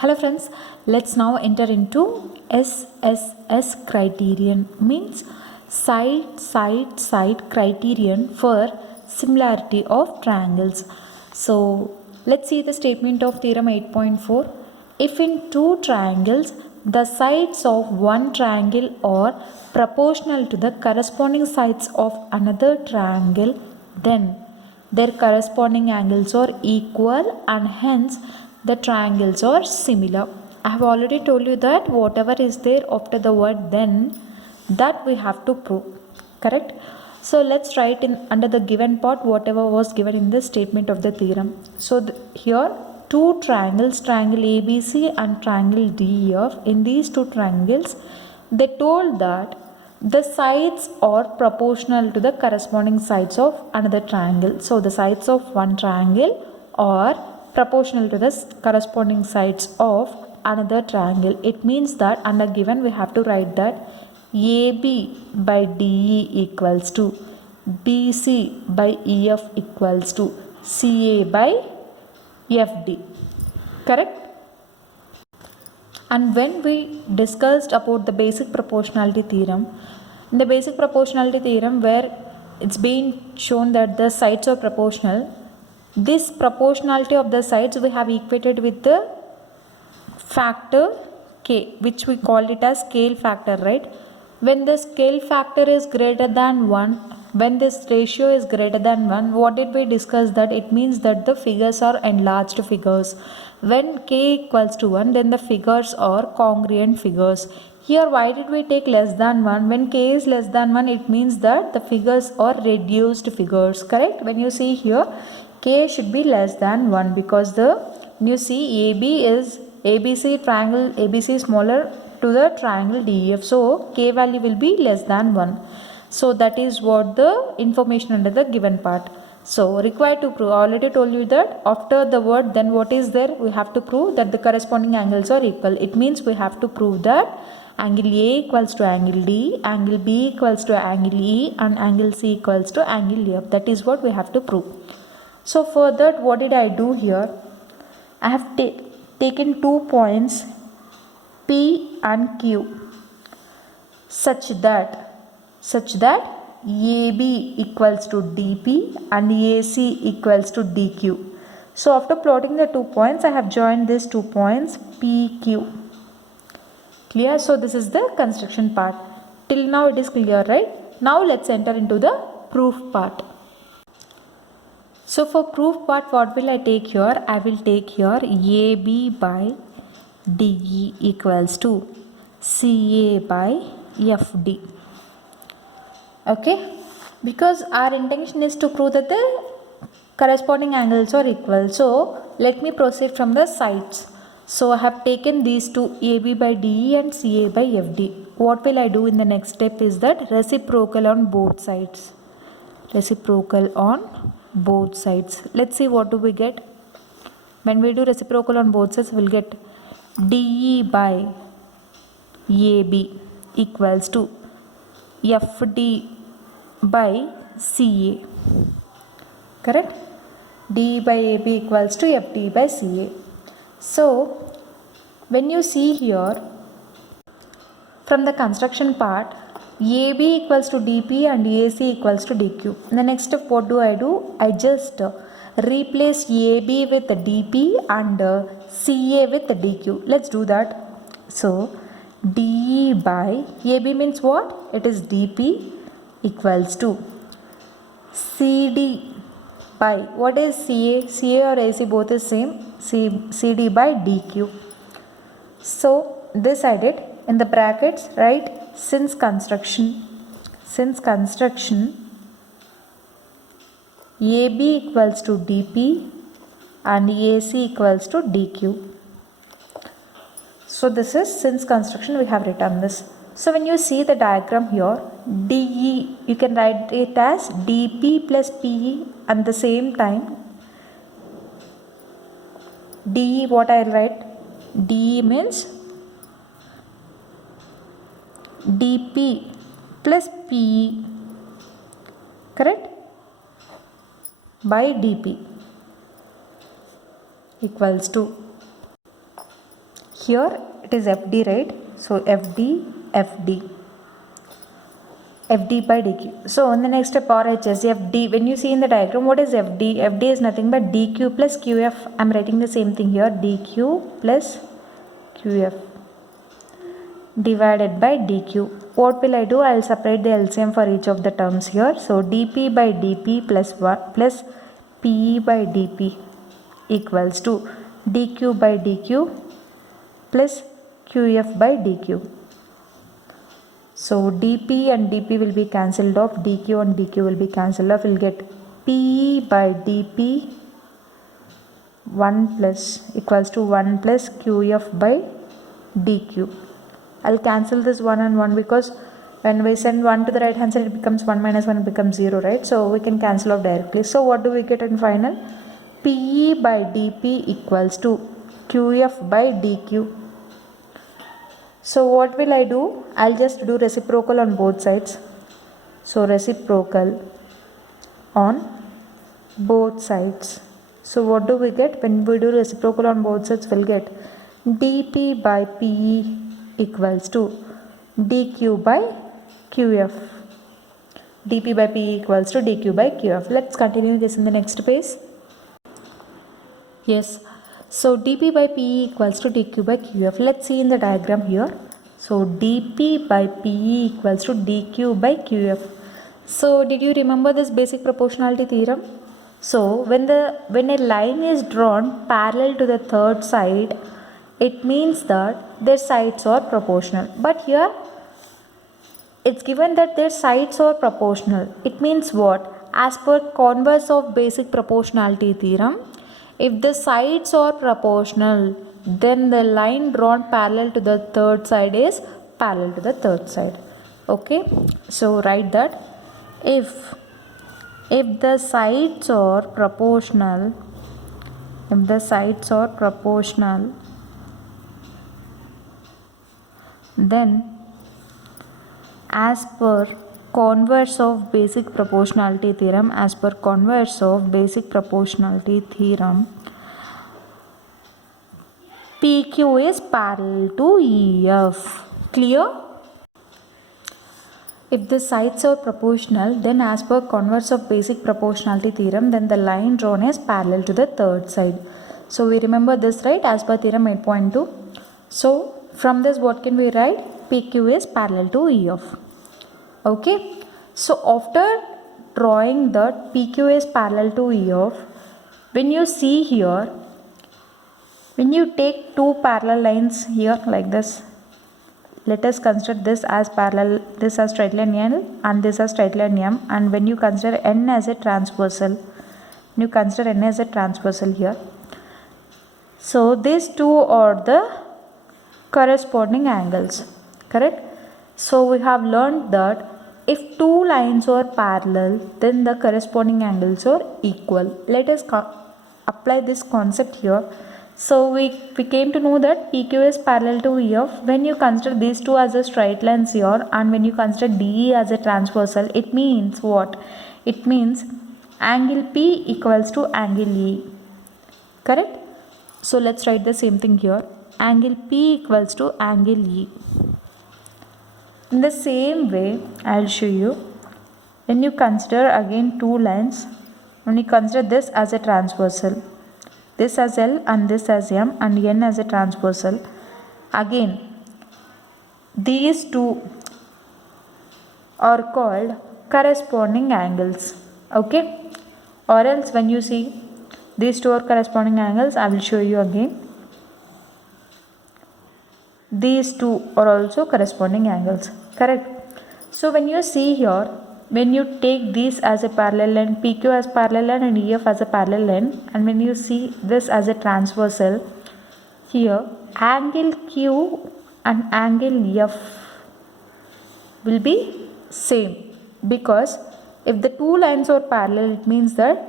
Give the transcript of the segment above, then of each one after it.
Hello friends, let's now enter into SSS criterion, means side criterion for similarity of triangles. So let's see the statement of theorem 8.4. If in two triangles the sides of one triangle are proportional to the corresponding sides of another triangle, then their corresponding angles are equal and hence the triangles are similar. I have already told you that whatever is there after the word then, that we have to prove. Correct? So let's write in under the given part whatever was given in the statement of the theorem. So here two triangles, triangle ABC and triangle DEF. In these two triangles, they told that the sides are proportional to the corresponding sides of another triangle. So the sides of one triangle are proportional to the corresponding sides of another triangle. It means that under given we have to write that AB by DE equals to BC by EF equals to CA by FD. Correct? And when we discussed about the basic proportionality theorem, in the basic proportionality theorem where it's been shown that the sides are proportional, this proportionality of the sides we have equated with the factor k, which we call it as scale factor, right? When the scale factor is greater than 1, when this ratio is greater than 1, what did we discuss? That it means that the figures are enlarged figures. When k equals to 1, then the figures are congruent figures. Here why did we take less than 1? When k is less than 1, it means that the figures are reduced figures. Correct? When you see here, k should be less than 1 because you see ABC triangle ABC is smaller to the triangle DEF. So k value will be less than 1. So that is what the information under the given part. So required to prove, I already told you that after the word then what is there, we have to prove that the corresponding angles are equal. It means we have to prove that angle A equals to angle D, angle B equals to angle E and angle C equals to angle F. That is what we have to prove. So for that, what did I do here? I have taken 2 points P and Q such that AB equals to DP and AC equals to DQ. So after plotting the 2 points, I have joined these 2 points PQ. Clear? So this is the construction part. Till now it is clear, right? Now let's enter into the proof part. So for proof part, what will I take here? I will take here AB by DE equals to CA by FD. Okay, because our intention is to prove that the corresponding angles are equal. So let me proceed from the sides. So I have taken these two, AB by DE and CA by FD. What will I do in the next step is that reciprocal on both sides. Reciprocal on both sides. Let's see what do we get. When we do reciprocal on both sides, we'll get DE by AB equals to FD by CA. Correct? DE by AB equals to FD by CA. So when you see here from the construction part, AB equals to DP and AC equals to DQ. In the next step, what do? I just replace AB with DP and CA with DQ. Let's do that. So DE by AB means what? It is DP equals to CD by, what is CA? CA or AC both is same. CD by DQ. So this I did. In the brackets, write since construction AB equals to DP and AC equals to DQ. So this is since construction, we have written this. So when you see the diagram here, DE, you can write it as DP plus PE and the same time DE, what I will write? DE means DP plus PE, correct, by DP equals to here it is FD, right? So FD by DQ. So in the next step RHS, FD, when you see in the diagram, what is FD? FD is nothing but DQ plus QF. I am writing the same thing here, DQ plus QF divided by DQ. What will I do? I will separate the LCM for each of the terms here. So dP by dP plus 1 plus PE by dP equals to dQ by dQ plus QF by dQ. So dP and dP will be cancelled off, dQ and dQ will be cancelled off. We will get PE by dP 1 plus equals to 1 plus QF by dQ. I'll cancel this 1 and 1 because when we send 1 to the right hand side it becomes 1 minus 1 becomes 0, right? So we can cancel off directly. So what do we get in final? PE by dP equals to QF by dQ. So what will I do? I'll just do reciprocal on both sides. So reciprocal on both sides. So what do we get? When we do reciprocal on both sides, we'll get dP by PE equals to dQ by QF. dP by PE equals to dQ by QF. Let's continue this in the next page. Yes. So dP by PE equals to dQ by QF. Let's see in the diagram here. So dP by PE equals to dQ by QF. So did you remember this basic proportionality theorem? So when a line is drawn parallel to the third side, it means that their sides are proportional. But here it's given that their sides are proportional. It means what? As per converse of basic proportionality theorem, if the sides are proportional, then the line drawn parallel to the third side is parallel to the third side. Okay, so write that if the sides are proportional, then as per converse of basic proportionality theorem, PQ is parallel to EF. Clear? If the sides are proportional, then as per converse of basic proportionality theorem, then the line drawn is parallel to the third side. So we remember this, right, as per theorem 8.2. So from this what can we write? PQ is parallel to EF. Okay. So after drawing that PQ is parallel to EF, when you see here, when you take two parallel lines here like this, let us consider this as parallel, this as straight line N and this as straight line M, and when you consider N as a transversal, here, so these two are the corresponding angles, correct? So we have learned that if two lines are parallel, then the corresponding angles are equal. Let us apply this concept here. So we came to know that PQ is parallel to EF when you consider these two as a straight lines here, and when you consider DE as a transversal, it means what? It means angle P equals to angle E, correct? So let's write the same thing here. Angle P equals to angle E. In the same way, I will show you. When you consider again two lines, when you consider this as a transversal, this as L and this as M and N as a transversal, again these two are called corresponding angles. Okay, or else when you see these two are corresponding angles, I will show you again. These two are also corresponding angles, correct? So when you see here, when you take these as a parallel line, PQ as parallel line and EF as a parallel line, and when you see this as a transversal, here angle Q and angle F will be same, because if the two lines are parallel, it means that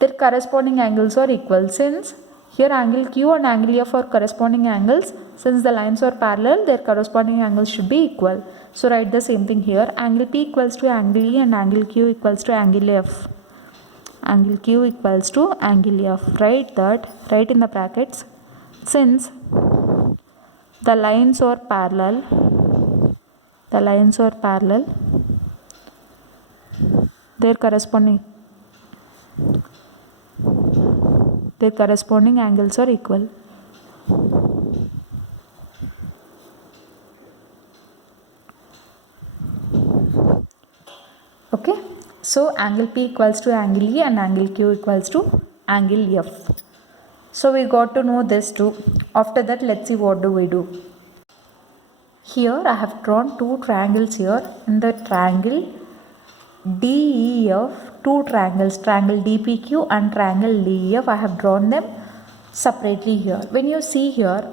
their corresponding angles are equal. Since here angle Q and angle F are corresponding angles, since the lines are parallel, their corresponding angles should be equal. So write the same thing here. Angle P equals to angle E and angle Q equals to angle F. Angle Q equals to angle F. Write that. Write in the brackets. Since the lines are parallel, their corresponding angles are equal. Okay, so angle P equals to angle E and angle Q equals to angle F. So we got to know this too. After that, let's see what do we do. Here I have drawn two triangles here. In the triangle DEF, two triangles, triangle DPQ and triangle DEF, I have drawn them separately here. When you see here,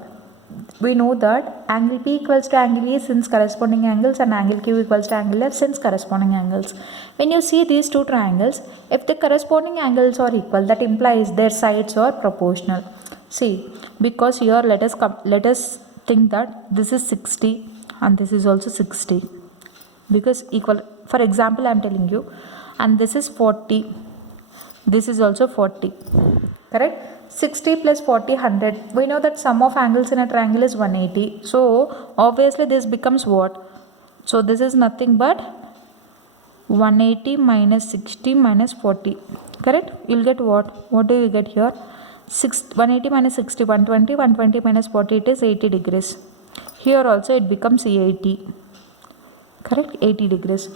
we know that angle P equals to angle E since corresponding angles and angle Q equals to angle F since corresponding angles. When you see these two triangles, if the corresponding angles are equal, that implies their sides are proportional. See, because here let us think that this is 60 and this is also 60, because equal. For example, I am telling you, and this is 40, this is also 40, correct? 60 plus 40, 100. We know that sum of angles in a triangle is 180. So obviously this becomes what? So this is nothing but 180 minus 60 minus 40, correct? You'll get what? What do you get here? 180 minus 60, 120, 120 minus 40, it is 80 degrees. Here also it becomes 80, correct? 80 degrees.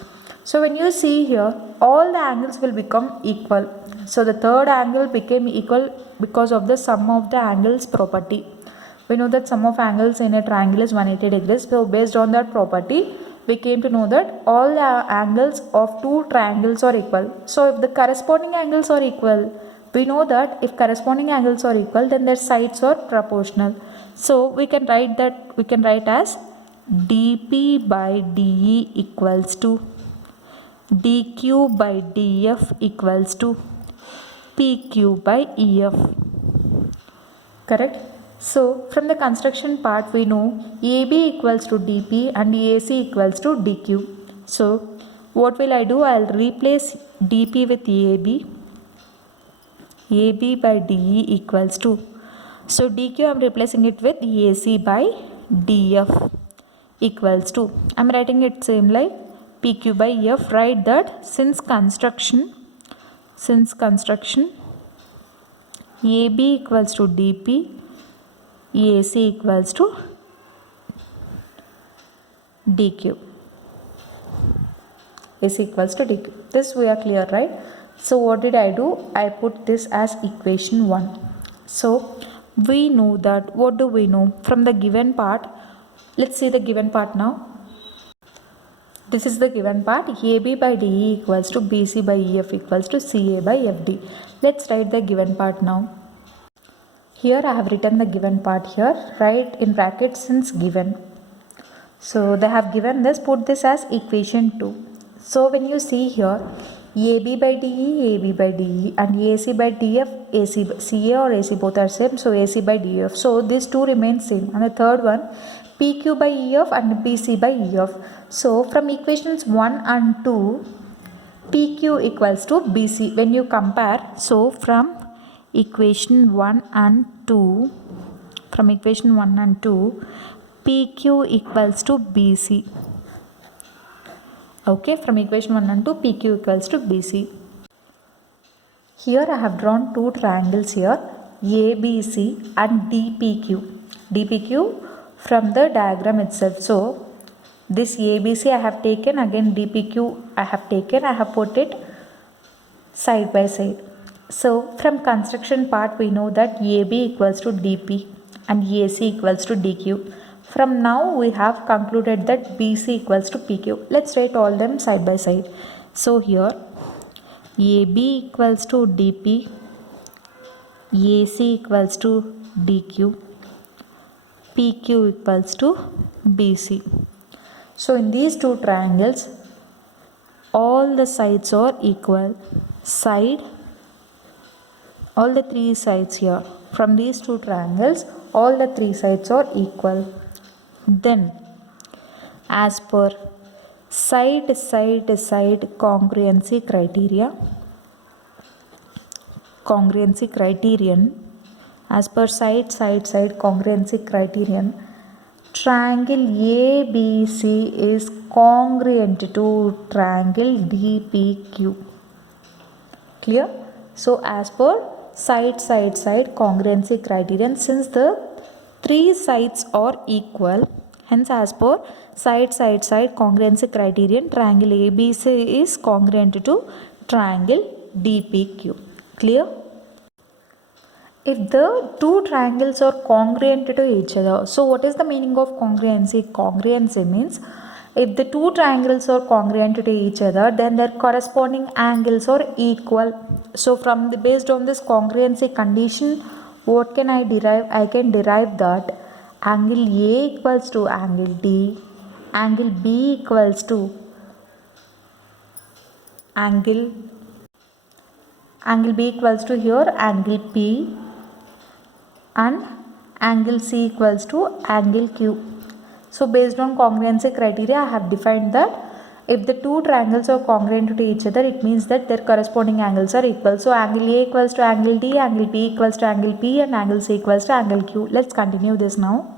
So when you see here, all the angles will become equal. So the third angle became equal because of the sum of the angles property. We know that sum of angles in a triangle is 180 degrees. So based on that property, we came to know that all the angles of two triangles are equal. So if the corresponding angles are equal, we know that if corresponding angles are equal, then their sides are proportional. So we can write as dP by dE equals to dQ by dF equals to PQ by EF, correct? So from the construction part, we know AB equals to DP and AC equals to DQ. So what will I do? I'll replace DP with AB. AB by DE equals to, so DQ I'm replacing it with AC by DF equals to, I'm writing it same like PQ by F. Write that since construction AB equals to DP, AC equals to DQ. AC equals to DQ. This we are clear, right? So what did I do? I put this as equation 1. So we know that, what do we know from the given part? Let's see the given part now. This is the given part. AB by DE equals to BC by EF equals to CA by FD. Let's write the given part now. Here I have written the given part here. Write in brackets since given. So they have given this. Put this as equation 2. So when you see here, AB by DE and AC by DF, AC by CA or AC both are same. So AC by DF. So these two remain same. And the third one, PQ by EF and PC by EF. So from equations 1 and 2, PQ equals to BC. When you compare, so from equation 1 and 2, PQ equals to BC. Okay, from equation 1 and 2, PQ equals to BC. Here I have drawn two triangles here, ABC and DPQ. DPQ from the diagram itself. So this ABC I have taken, again DPQ I have taken, I have put it side by side. So from construction part, we know that AB equals to DP and AC equals to DQ. From now we have concluded that BC equals to PQ. Let's write all them side by side. So here AB equals to DP, AC equals to DQ, PQ equals to BC. So in these two triangles, all the sides are equal. All the three sides here. From these two triangles, all the three sides are equal. Then, as per side congruency criterion, as per side congruency criterion, triangle ABC is congruent to triangle DPQ. Clear? So as per side congruency criterion, since the three sides are equal, hence as per side congruency criterion, triangle ABC is congruent to triangle DPQ. Clear? If the two triangles are congruent to each other, so what is the meaning of congruency? Congruency means if the two triangles are congruent to each other, then their corresponding angles are equal. So from the based on this congruency condition, what can I derive? I can derive that angle A equals to angle D, angle B equals to angle B equals to here angle P, and angle C equals to angle Q. So based on congruency criteria, I have defined that if the two triangles are congruent to each other, it means that their corresponding angles are equal. So angle A equals to angle D, angle B equals to angle P, and angle C equals to angle Q. Let's continue this now.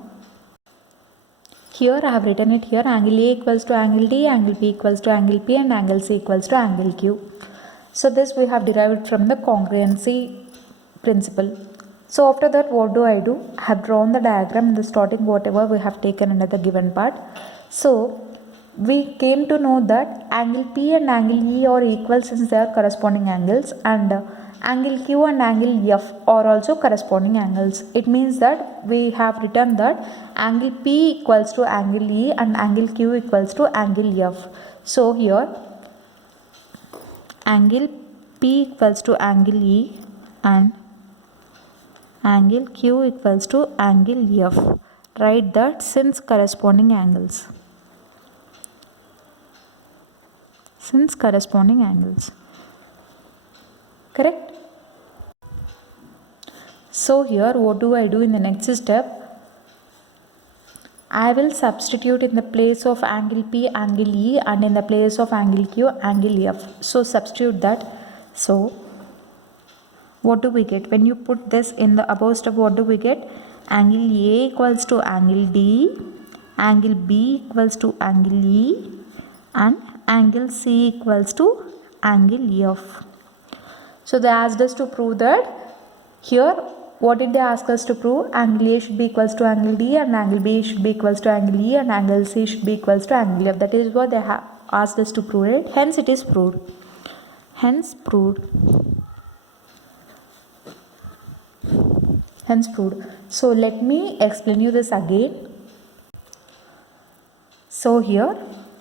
Here I have written it here, angle A equals to angle D, angle B equals to angle P, and angle C equals to angle Q. So this we have derived from the congruency principle. So after that, what do? I have drawn the diagram in the starting whatever we have taken under the given part. So we came to know that angle P and angle E are equal since they are corresponding angles, and angle Q and angle F are also corresponding angles. It means that we have written that angle P equals to angle E and angle Q equals to angle F. So here angle P equals to angle E and angle Q equals to angle F. Write that since corresponding angles. Since corresponding angles. Correct? So here what do? In the next step, I will substitute in the place of angle P angle E, and in the place of angle Q angle F. So substitute that. So what do we get? When you put this in the above step, what do we get? Angle A equals to angle D, angle B equals to angle E, and angle C equals to angle F. So they asked us to prove that here, what did they ask us to prove? Angle A should be equals to angle D, and angle B should be equals to angle E, and angle C should be equals to angle F. That is what they have asked us to prove it. Hence it is proved. Hence proved. So let me explain you this again. So here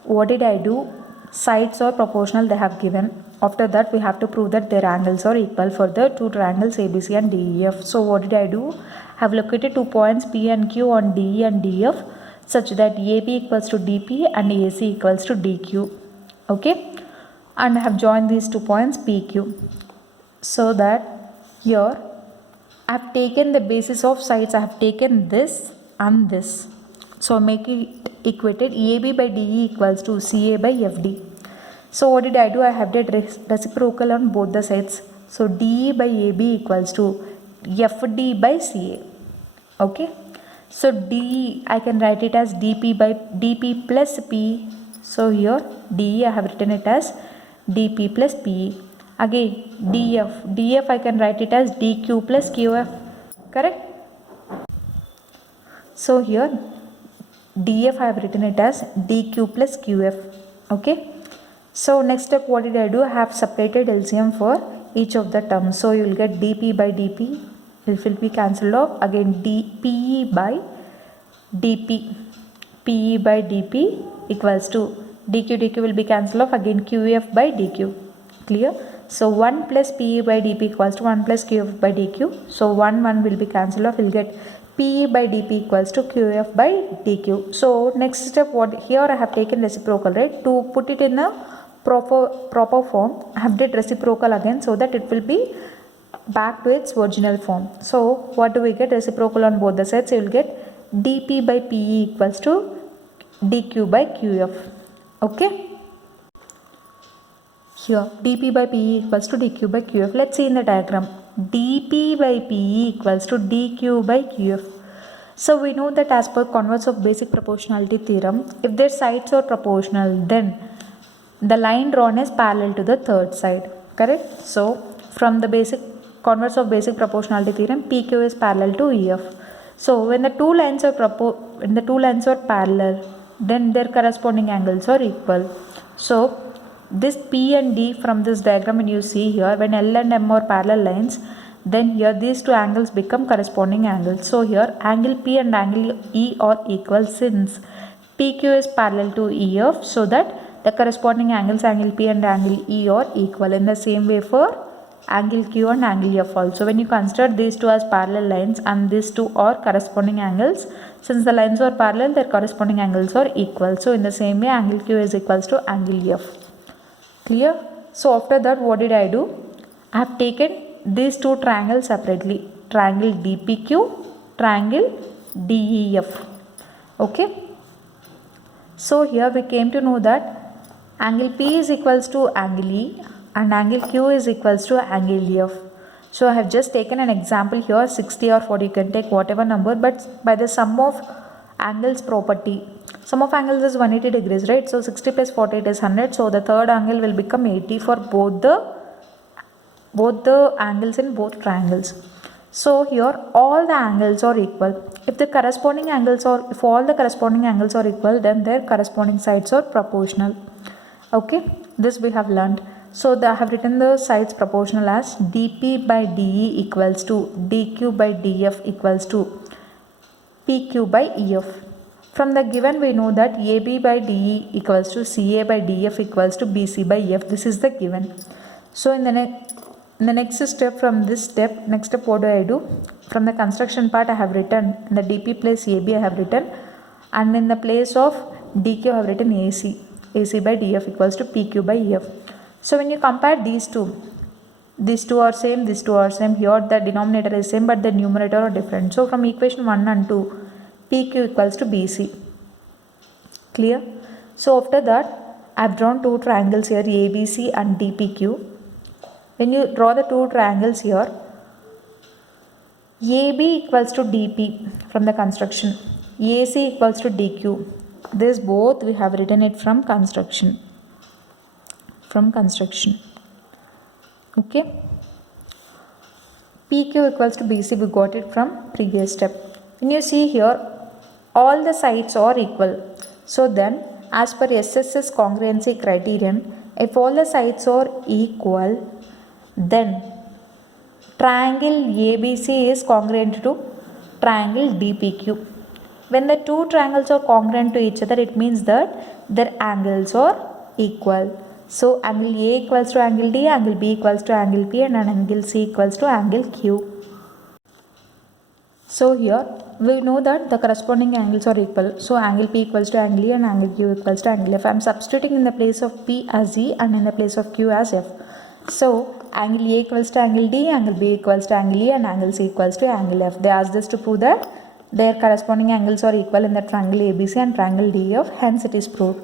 what did I do? Sides are proportional they have given. After that we have to prove that their angles are equal for the two triangles ABC and DEF. So what did I do? I have located 2 points P and Q on DE and DF such that AB equals to DP and AC equals to DQ. Okay, and I have joined these 2 points PQ, so that here I have taken the basis of sides. I have taken this and this. So make it equated. EAB by DE equals to CA by FD. So what did I do? I have did reciprocal on both the sides. So DE by AB equals to FD by CA. Okay. So DE I can write it as DP by DP plus P. So here DE I have written it as DP plus PE. Again DF I can write it as DQ plus QF. Correct? So here DF I have written it as DQ plus QF. Okay. So next step, what did I do? I have separated LCM for each of the terms. So you will get DP by DP, it will be cancelled off. Again PE by DP, PE by DP equals to DQ will be cancelled off. Again QF by DQ. Clear? So 1 plus PE by DP equals to 1 plus QF by DQ. So 1 will be cancelled off. We will get PE by DP equals to QF by DQ. So next step, what here I have taken reciprocal, right? To put it in a proper form, I have did reciprocal again so that it will be back to its original form. So what do we get? Reciprocal on both the sides. So you will get DP by PE equals to DQ by QF. Okay. Here dP by PE equals to dQ by QF. Let's see in the diagram. dP by PE equals to dQ by QF. So we know that as per converse of basic proportionality theorem, if their sides are proportional, then the line drawn is parallel to the third side, correct? So from the basic converse of basic proportionality theorem, PQ is parallel to EF. So when the two lines are parallel, then their corresponding angles are equal. So this P and D from this diagram, when you see here, when L and M are parallel lines, then here these two angles become corresponding angles. So here angle P and angle E are equal, since PQ is parallel to EF, so that the corresponding angles angle P and angle E are equal. In the same way for angle Q and angle F also, when you consider these two as parallel lines and these two are corresponding angles, since the lines are parallel, their corresponding angles are equal. So in the same way angle Q is equals to angle F. Clear? So after that, what did I do? I have taken these two triangles separately, triangle DPQ, triangle DEF. Okay. So here we came to know that angle P is equals to angle E and angle Q is equals to angle F. So I have just taken an example here, 60 or 40, you can take whatever number, but by the sum of angles property, sum of angles is 180 degrees, right? So 60 plus 48 is 100. So the third angle will become 80 for both the angles in both triangles. So here all the angles are equal. If all the corresponding angles are equal, then their corresponding sides are proportional. Okay, this we have learned. So I have written the sides proportional as dP by dE equals to dQ by dF equals to PQ by EF. From the given, we know that AB by DE equals to CA by DF equals to BC by EF. This is the given. So in the next step, from this step, next step what do I do? From the construction part, I have written in the DP place AB I have written, and in the place of DQ I have written AC by DF equals to PQ by EF. So when you compare these two are same, these two are same. Here the denominator is same, but the numerator are different. So from equation 1 and 2, PQ equals to BC. Clear? So after that, I have drawn two triangles here, ABC and DPQ. When you draw the two triangles here, AB equals to DP from the construction, AC equals to DQ. This both we have written it from construction. Okay. PQ equals to BC, we got it from previous step. When you see here, all the sides are equal. So then, as per SSS congruency criterion, if all the sides are equal, then triangle ABC is congruent to triangle DPQ. When the two triangles are congruent to each other, it means that their angles are equal. So angle A equals to angle D, angle B equals to angle P, and angle C equals to angle Q. So here we know that the corresponding angles are equal. So angle P equals to angle E and angle Q equals to angle F. I am substituting in the place of P as E and in the place of Q as F. So angle A equals to angle D, angle B equals to angle E, and angle C equals to angle F. They asked us to prove that their corresponding angles are equal in the triangle ABC and triangle DEF. Hence it is proved.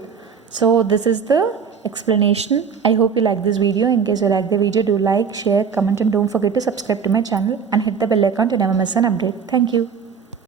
So this is the explanation. I hope you like this video. In case you like the video, do like, share, comment, and don't forget to subscribe to my channel and hit the bell icon to never miss an update. Thank you.